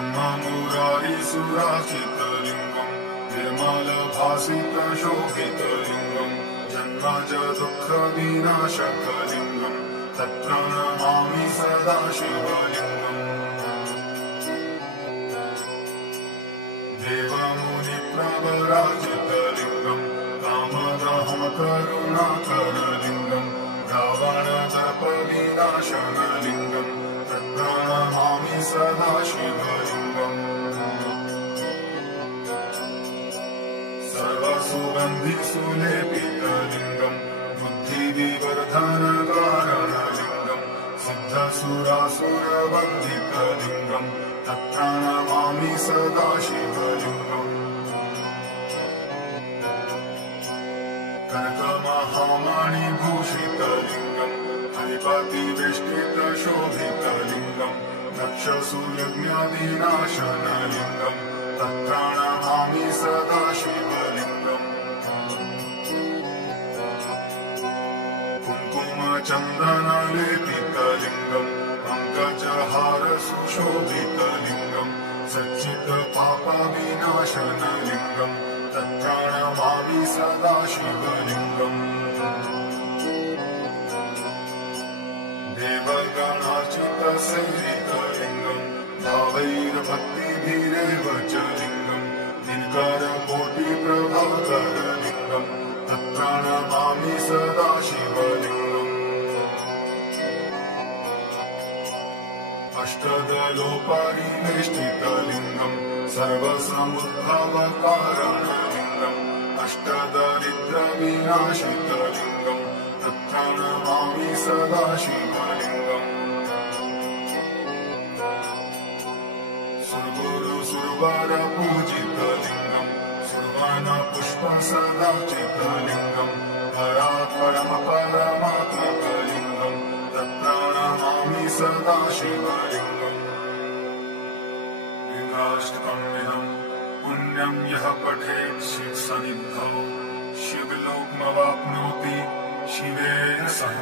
ब्रह्ममुरारिसुराचितलिङ्गम् निर्मलभासितशोभितलिङ्गम् जन्मज दुःखविनाशकलिङ्गम् तत्प्रणमामि सदा शिवलिङ्गम् देवमुनिप्रवराजितलिङ्गम् कामब्रह्मकरुणाकरलिङ्गम् रावणदर्पविनाशनलिङ्गम् तत्प्रणमामि सदा शिवलिङ्गम् सर्वसुगन्धिसुलेपितलिङ्गम् बुद्धिविवर्धनकारणलिङ्गम् सिद्धसुरासुरवन्दितलिङ्गम् तत्प्रणमामि सदा शिवलिङ्गम् कनकमहामणिभूषितलिङ्गम् हरिपतिवेष्टितशोभितलिङ्गम् दक्षसूर्यज्ञविनाशनलिङ्गम् तत्प्रणमामि सदा शिवलिङ्गम् कुङ्कुमचन्दनलेपितलिङ्गम् पङ्कजहारसुशोभितलिङ्गम् सच्चित्पापविनाशनलिङ्गम् तत्प्रणमामि सदा शिवलिङ्गम् देवगणार्चितसंहृतलिङ्गम् भावैर्भक्तिभिरेव च लिङ्गम् दिनकरकोटिप्रभाकरलिङ्गम् तत्प्रणमामि सदा शिवलिङ्गम् अष्टदलोपरिवेष्टितलिङ्गम् सर्वसमुद्भवकारणलिङ्गम् अष्टदरिद्रविनाशितलिङ्गम् तत्प्रणमामि सदा शिवलिङ्गम् सुरगुरुसुरवरपूजितलिङ्गम् सुरवनपुष्पसदाचितलिङ्गम् परात्परमपरमात्मकलिङ्गम् तत्प्रणमामि सदा शिवलिङ्गम् लिङ्गाष्टकमिदम् पुण्यं यः पठेत् शिवसन्निधौ शिवलोकमवाप्नोति शिवेन सह